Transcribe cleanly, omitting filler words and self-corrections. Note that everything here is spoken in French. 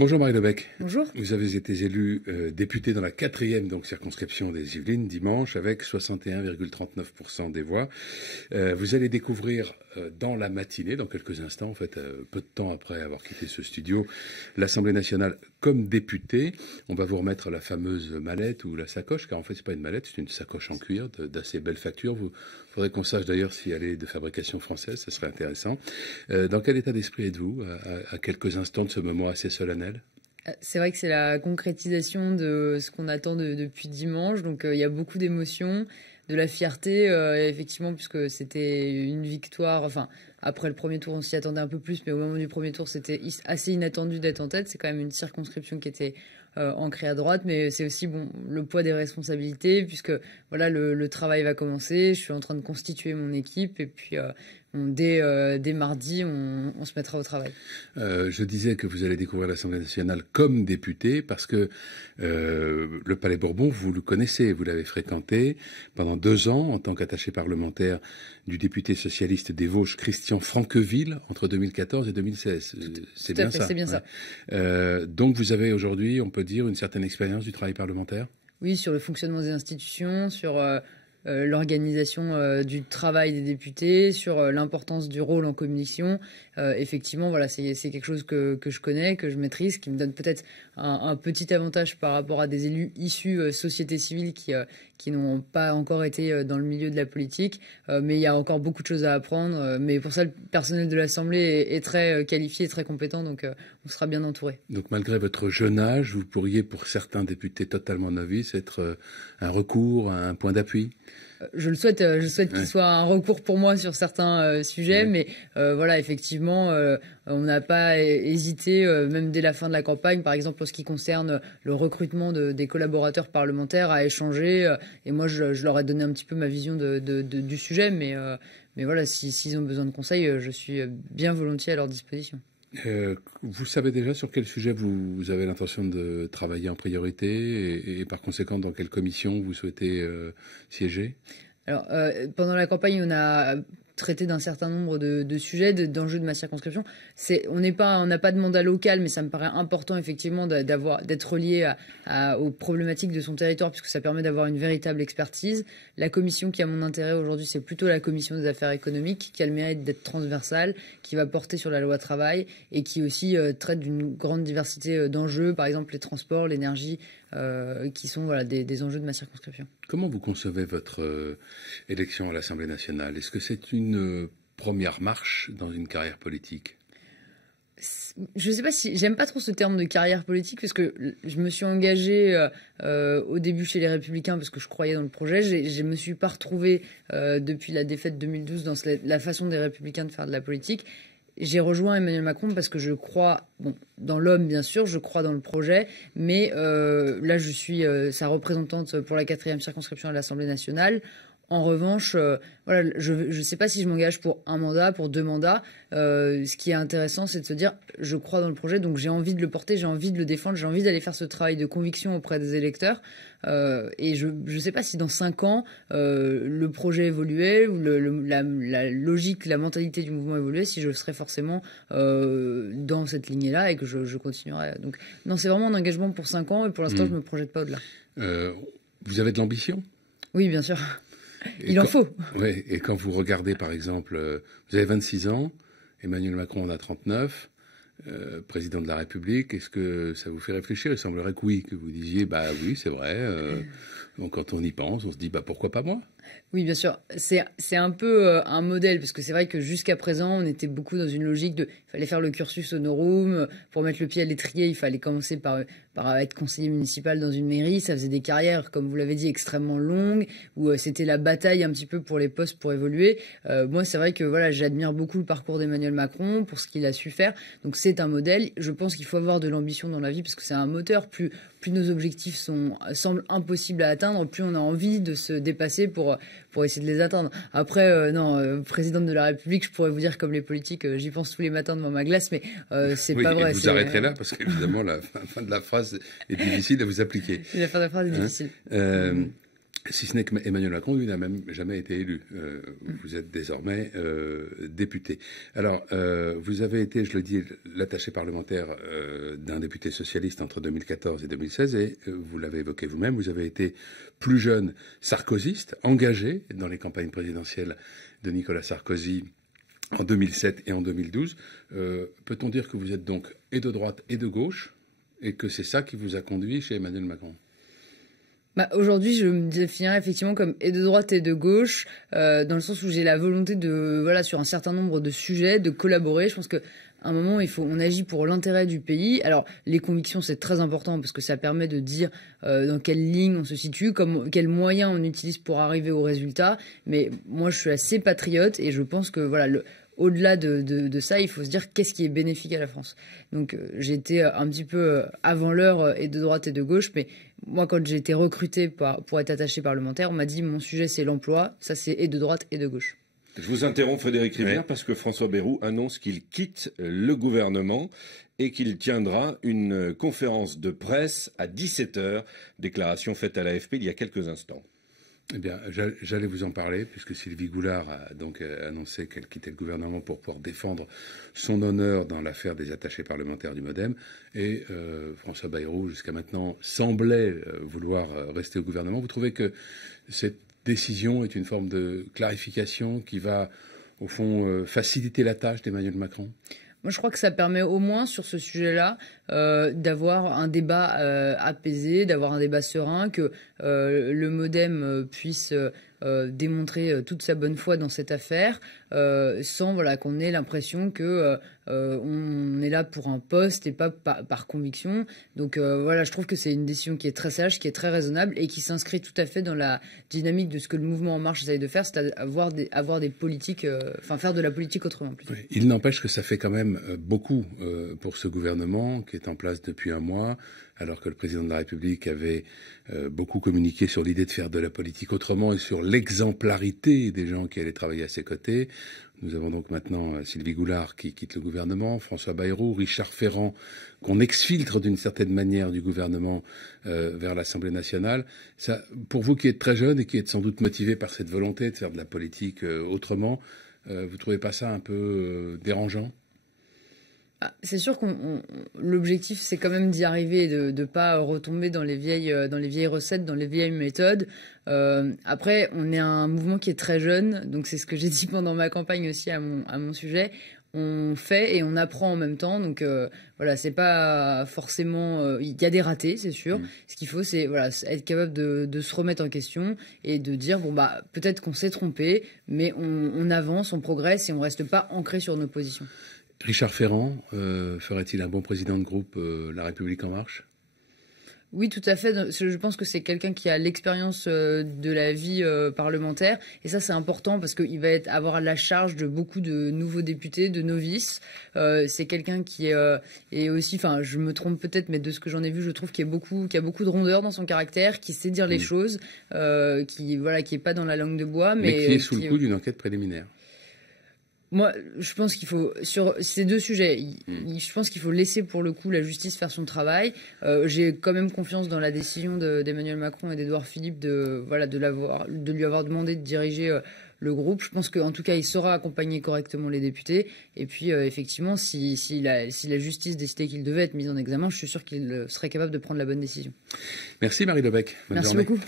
Bonjour Marie Lebec. Bonjour. Vous avez été élu député dans la 4e circonscription des Yvelines dimanche avec 61,39% des voix. Vous allez découvrir dans la matinée, dans quelques instants, en fait, peu de temps après avoir quitté ce studio, l'Assemblée nationale comme député. On va vous remettre la fameuse mallette ou la sacoche, car en fait c'est pas une mallette, c'est une sacoche en cuir d'assez belle facture. Il faudrait qu'on sache d'ailleurs si elle est de fabrication française, ça serait intéressant. Dans quel état d'esprit êtes-vous à quelques instants de ce moment assez solennel? C'est vrai que c'est la concrétisation de ce qu'on attend depuis dimanche. Donc il y a beaucoup d'émotions, de la fierté, effectivement, puisque c'était une victoire. Enfin, après le premier tour, on s'y attendait un peu plus, mais au moment du premier tour, c'était assez inattendu d'être en tête. C'est quand même une circonscription qui était ancrée à droite, mais c'est aussi le poids des responsabilités, puisque voilà, le travail va commencer. Je suis en train de constituer mon équipe, et puis dès mardi, on se mettra au travail. Je disais que vous allez découvrir l'Assemblée nationale comme député parce que le Palais Bourbon, vous le connaissez, vous l'avez fréquenté pendant 2 ans en tant qu'attaché parlementaire du député socialiste des Vosges, Christian Franqueville, entre 2014 et 2016. C'est bien ça. C'est bien ça. Donc vous avez aujourd'hui, on peut dire, une certaine expérience du travail parlementaire? Oui, sur le fonctionnement des institutions, sur l'organisation du travail des députés, sur l'importance du rôle en commission. Effectivement, voilà, c'est quelque chose que je connais, que je maîtrise, qui me donne peut-être un petit avantage par rapport à des élus issus société civile qui n'ont pas encore été dans le milieu de la politique. Mais il y a encore beaucoup de choses à apprendre. Mais pour ça, le personnel de l'Assemblée est très qualifié et très compétent, donc on sera bien entouré. Donc malgré votre jeune âge, vous pourriez, pour certains députés totalement novices, être un recours, un point d'appui? Je souhaite qu'il soit un recours pour moi sur certains sujets, mais voilà, effectivement, on n'a pas hésité, même dès la fin de la campagne, par exemple, en ce qui concerne le recrutement des collaborateurs parlementaires, à échanger. Et moi, je leur ai donné un petit peu ma vision du sujet, mais voilà, s'ils ont besoin de conseils, je suis bien volontiers à leur disposition. Vous savez déjà sur quel sujet vous avez l'intention de travailler en priorité et par conséquent dans quelle commission vous souhaitez siéger? Alors, pendant la campagne, on a traité d'un certain nombre de sujets, d'enjeux de ma circonscription. On n'a pas de mandat local, mais ça me paraît important effectivement d'être relié aux problématiques de son territoire, puisque ça permet d'avoir une véritable expertise. La commission qui a mon intérêt aujourd'hui, c'est plutôt la commission des affaires économiques, qui a le mérite d'être transversale, qui va porter sur la loi travail et qui aussi traite d'une grande diversité d'enjeux, par exemple les transports, l'énergie, qui sont voilà, des enjeux de ma circonscription. Comment vous concevez votre élection à l'Assemblée nationale? Est-ce que c'est une première marche dans une carrière politique? Je ne sais pas si j'aime pas trop ce terme de carrière politique, parce que je me suis engagée au début chez les Républicains parce que je croyais dans le projet. Je me suis pas retrouvée depuis la défaite 2012 dans la façon des Républicains de faire de la politique. J'ai rejoint Emmanuel Macron parce que je crois dans l'homme, bien sûr, je crois dans le projet, mais là je suis sa représentante pour la 4e circonscription à l'Assemblée nationale. En revanche, voilà, je ne sais pas si je m'engage pour un mandat, pour 2 mandats. Ce qui est intéressant, c'est de se dire, je crois dans le projet, donc j'ai envie de le porter, j'ai envie de le défendre, j'ai envie d'aller faire ce travail de conviction auprès des électeurs. Et je ne sais pas si dans 5 ans, le projet évoluait, ou la logique, la mentalité du mouvement évoluait, si je serais forcément dans cette lignée-là et que je continuerai. Donc non, c'est vraiment un engagement pour 5 ans et pour l'instant, je ne me projette pas au-delà. Vous avez de l'ambition? Oui, bien sûr. Il en faut. Oui, et quand vous regardez, par exemple, vous avez 26 ans, Emmanuel Macron en a 39, président de la République, est-ce que ça vous fait réfléchir? Il semblerait que oui, que vous disiez, bah oui, c'est vrai. Donc quand on y pense, on se dit, bah pourquoi pas moi? Oui, bien sûr. C'est un peu un modèle, parce que c'est vrai que jusqu'à présent, on était beaucoup dans une logique il fallait faire le cursus honorum. Pour mettre le pied à l'étrier, il fallait commencer par être conseiller municipal dans une mairie. Ça faisait des carrières, comme vous l'avez dit, extrêmement longues, où c'était la bataille un petit peu pour les postes pour évoluer. Moi, c'est vrai que voilà, j'admire beaucoup le parcours d'Emmanuel Macron pour ce qu'il a su faire. Donc c'est un modèle. Je pense qu'il faut avoir de l'ambition dans la vie, parce que c'est un moteur. Plus nos objectifs semblent impossibles à atteindre, plus on a envie de se dépasser pour essayer de les atteindre. Après, présidente de la République, je pourrais vous dire comme les politiques, j'y pense tous les matins devant ma glace, mais c'est pas vrai. Vous arrêterez là, parce qu'évidemment, la fin de la phrase est difficile à vous appliquer. La fin de la phrase est difficile. Si ce n'est qu'Emmanuel Macron, lui, n'a même jamais été élu. Vous êtes désormais député. Alors, vous avez été, je le dis, l'attaché parlementaire d'un député socialiste entre 2014 et 2016, et vous l'avez évoqué vous-même, vous avez été plus jeune sarkozyste, engagé dans les campagnes présidentielles de Nicolas Sarkozy en 2007 et en 2012. Peut-on dire que vous êtes donc et de droite et de gauche, et que c'est ça qui vous a conduit chez Emmanuel Macron? Aujourd'hui, je me définirais effectivement comme et de droite et de gauche, dans le sens où j'ai la volonté de, voilà, sur un certain nombre de sujets, de collaborer. Je pense qu'à un moment, on agit pour l'intérêt du pays. Alors, les convictions, c'est très important parce que ça permet de dire dans quelle ligne on se situe, quels moyens on utilise pour arriver au résultat. Mais moi, je suis assez patriote et je pense que, voilà, au-delà de ça, il faut se dire qu'est-ce qui est bénéfique à la France. Donc j'ai été un petit peu avant l'heure et de droite et de gauche, mais moi quand j'ai été recruté pour être attaché parlementaire, on m'a dit mon sujet c'est l'emploi, ça c'est et de droite et de gauche. Je vous interromps Frédéric Rivière parce que François Bayrou annonce qu'il quitte le gouvernement et qu'il tiendra une conférence de presse à 17h, déclaration faite à l'AFP il y a quelques instants. Eh bien, j'allais vous en parler, puisque Sylvie Goulard a donc annoncé qu'elle quittait le gouvernement pour pouvoir défendre son honneur dans l'affaire des attachés parlementaires du MoDem. Et François Bayrou, jusqu'à maintenant, semblait vouloir rester au gouvernement. Vous trouvez que cette décision est une forme de clarification qui va, au fond, faciliter la tâche d'Emmanuel Macron ? Moi, je crois que ça permet au moins sur ce sujet-là d'avoir un débat apaisé, d'avoir un débat serein, que le MoDem puisse démontrer toute sa bonne foi dans cette affaire, sans qu'on ait l'impression que on est là pour un poste et pas par conviction. Donc je trouve que c'est une décision qui est très sage, qui est très raisonnable et qui s'inscrit tout à fait dans la dynamique de ce que le mouvement En Marche essaye de faire, c'est-à-dire avoir des politiques, faire de la politique autrement. Plutôt. Oui, il n'empêche que ça fait quand même beaucoup pour ce gouvernement qui est en place depuis un mois, alors que le président de la République avait beaucoup communiqué sur l'idée de faire de la politique autrement et sur l'exemplarité des gens qui allaient travailler à ses côtés. Nous avons donc maintenant Sylvie Goulard qui quitte le gouvernement, François Bayrou, Richard Ferrand, qu'on exfiltre d'une certaine manière du gouvernement vers l'Assemblée nationale. Ça, pour vous qui êtes très jeune et qui êtes sans doute motivé par cette volonté de faire de la politique autrement, vous trouvez pas ça un peu dérangeant ? C'est sûr l'objectif, c'est quand même d'y arriver, de ne pas retomber dans les vieilles recettes, dans les vieilles méthodes. Après, on est un mouvement qui est très jeune, donc c'est ce que j'ai dit pendant ma campagne aussi à mon sujet. On fait et on apprend en même temps, donc c'est pas forcément. Il y a des ratés, c'est sûr. Ce qu'il faut, c'est être capable de se remettre en question et de dire peut-être qu'on s'est trompé, mais on avance, on progresse et on reste pas ancré sur nos positions. Richard Ferrand, ferait-il un bon président de groupe La République En Marche ? Oui, tout à fait. Je pense que c'est quelqu'un qui a l'expérience de la vie parlementaire. Et ça, c'est important parce qu'il va avoir la charge de beaucoup de nouveaux députés, de novices. C'est quelqu'un qui est aussi, je me trompe peut-être, mais de ce que j'en ai vu, je trouve qu'il y a beaucoup de rondeur dans son caractère, qui sait dire les choses, qui est pas dans la langue de bois. Mais qui est sous le coup d'une enquête préliminaire. Moi, je pense qu'il faut, sur ces deux sujets, je pense qu'il faut laisser pour le coup la justice faire son travail. J'ai quand même confiance dans la décision d'Emmanuel Macron et d'Édouard Philippe de lui avoir demandé de diriger le groupe. Je pense qu'en tout cas, il saura accompagner correctement les députés. Et puis, effectivement, si la justice décidait qu'il devait être mis en examen, je suis sûr qu'il serait capable de prendre la bonne décision. Merci Marie Lebec. Merci beaucoup.